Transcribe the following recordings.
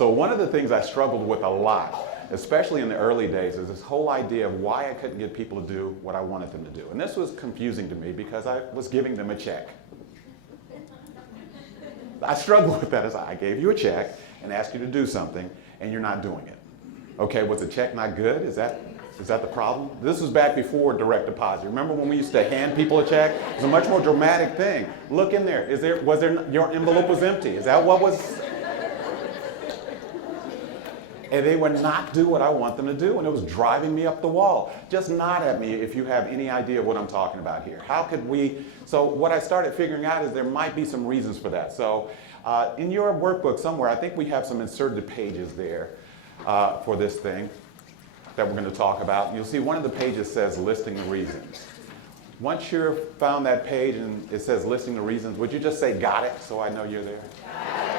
So one of the things I struggled with a lot, especially in the early days, is this whole idea of why I couldn't get people to do what I wanted them to do. And this was confusing to me because I was giving them a check. I struggled with that as I gave you a check and asked you to do something and you're not doing it. Okay, was the check not good? Is that the problem? This was back before direct deposit. Remember when we used to hand people a check? It was a much more dramatic thing. Look in there. Your envelope was empty? Is that what was? And they would not do what I want them to do, and it was driving me up the wall. Just nod at me if you have any idea of what I'm talking about here. How could we? So what I started figuring out is there might be some reasons for that. So in your workbook somewhere, I think we have some inserted pages there for this thing that we're going to talk about. You'll see one of the pages says listing the reasons. Once you've found that page and it says listing the reasons, would you just say got it so I know you're there?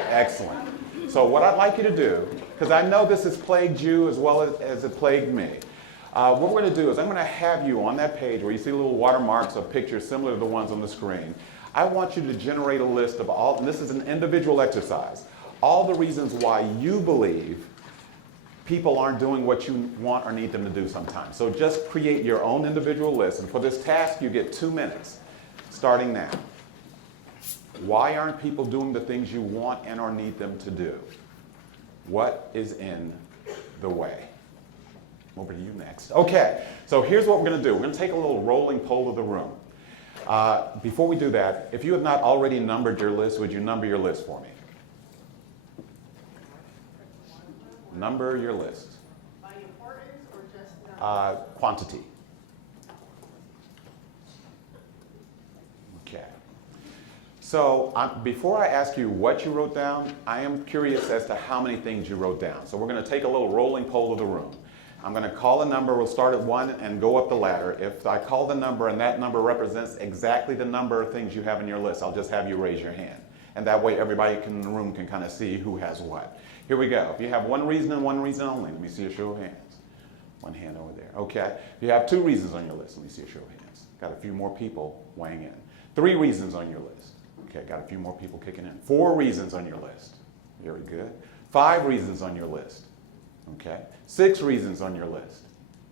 Excellent. So what I'd like you to do, because I know this has plagued you as well as it plagued me, what we're going to do is I'm going to have you on that page where you see little watermarks of pictures similar to the ones on the screen. I want you to generate a list of all, and this is an individual exercise, all the reasons why you believe people aren't doing what you want or need them to do sometimes. So just create your own individual list, and for this task you get 2 minutes, starting now. Why aren't people doing the things you want and or need them to do? What is in the way? Over to you next. Okay, so here's what we're going to do. We're going to take a little rolling poll of the room. Before we do that, if you have not already numbered your list, would you number your list for me? Number your list. By importance or just quantity. Okay. So before I ask you what you wrote down, I am curious as to how many things you wrote down. So we're going to take a little rolling poll of the room. I'm going to call a number. We'll start at 1 and go up the ladder. If I call the number and that number represents exactly the number of things you have in your list, I'll just have you raise your hand. And that way everybody in the room can kind of see who has what. Here we go. If you have one reason and one reason only, let me see a show of hands. One hand over there. Okay. If you have 2 reasons on your list, let me see a show of hands. Got a few more people weighing in. 3 reasons on your list. Okay, got a few more people kicking in. 4 reasons on your list. Very good. 5 reasons on your list. Okay. 6 reasons on your list.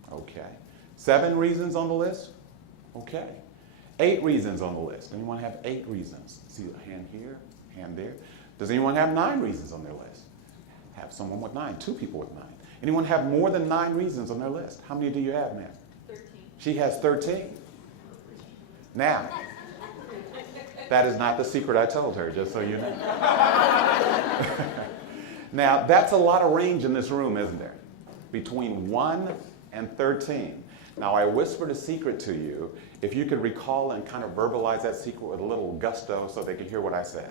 Okay. 7 reasons on the list. Okay. 8 reasons on the list. Anyone have 8 reasons? See a hand here, hand there. Does anyone have 9 reasons on their list? Have someone with 9, 2 people with 9. Anyone have more than 9 reasons on their list? How many do you have, ma'am? 13. She has 13. Now, that is not the secret I told her, just so you know. Now, that's a lot of range in this room, isn't there? Between 1 and 13. Now, I whispered a secret to you. If you could recall and kind of verbalize that secret with a little gusto so they could hear what I said.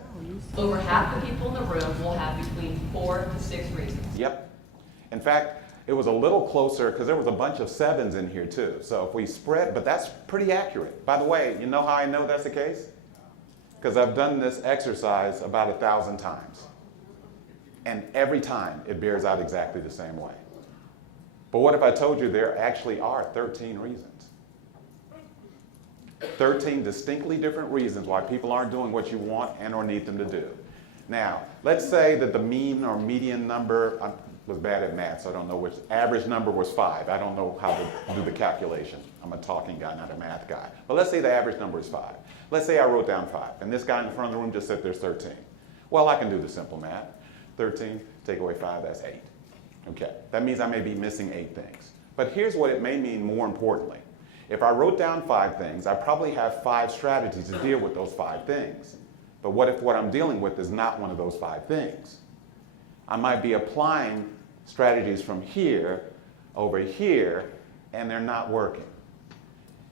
Over half the people in the room will have between 4 to 6 reasons. Yep. In fact, it was a little closer because there was a bunch of 7s in here too. So if we spread, but that's pretty accurate. By the way, you know how I know that's the case? Because I've done this exercise about 1,000 times. And every time it bears out exactly the same way. But what if I told you there actually are 13 reasons? 13 distinctly different reasons why people aren't doing what you want and or need them to do. Now, let's say that the mean or median number, I was bad at math, so I don't know which, average number was 5. I don't know how to do the calculation. I'm a talking guy, not a math guy. But let's say the average number is 5. Let's say I wrote down 5, and this guy in the front of the room just said there's 13. Well, I can do the simple math. 13, take away 5, that's 8. Okay, that means I may be missing 8 things. But here's what it may mean more importantly. If I wrote down 5 things, I probably have 5 strategies to deal with those 5 things. But what if what I'm dealing with is not one of those 5 things? I might be applying strategies from here over here, and they're not working.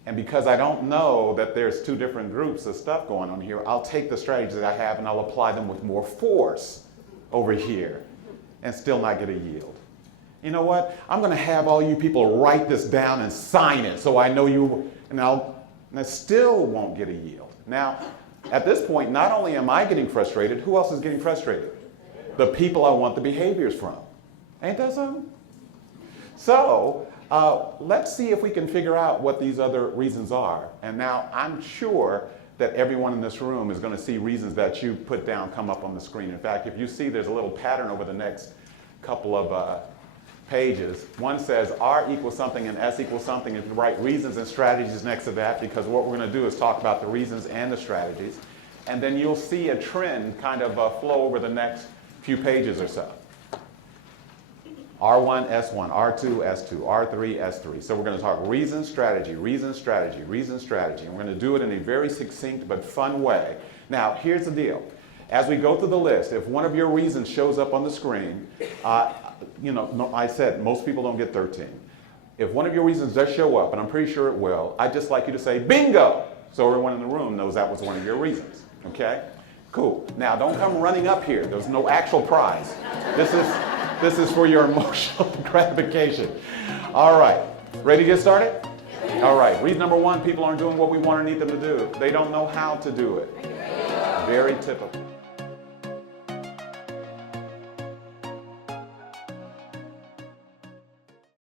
And because I don't know that there's 2 different groups of stuff going on here, I'll take the strategies that I have and I'll apply them with more force over here and still not get a yield. You know what? I'm going to have all you people write this down and sign it so I know you, and I still won't get a yield. Now, at this point, not only am I getting frustrated, who else is getting frustrated? The people I want the behaviors from. Ain't that something? So, let's see if we can figure out what these other reasons are. And now I'm sure that everyone in this room is going to see reasons that you put down come up on the screen. In fact, if you see there's a little pattern over the next couple of pages. One says R equals something and S equals something, and write reasons and strategies next to that, because what we're going to do is talk about the reasons and the strategies. And then you'll see a trend kind of flow over the next few pages or so. R1, S1, R2, S2, R3, S3. So we're going to talk reason, strategy, reason, strategy, reason, strategy. And we're going to do it in a very succinct but fun way. Now, here's the deal. As we go through the list, if one of your reasons shows up on the screen, I said most people don't get 13. If one of your reasons does show up, and I'm pretty sure it will, I'd just like you to say bingo, so everyone in the room knows that was one of your reasons. Okay? Cool. Now, don't come running up here. There's no actual prize. This is for your emotional gratification. All right. Ready to get started? All right. Reason number one, people aren't doing what we want or need them to do. They don't know how to do it. Very typical.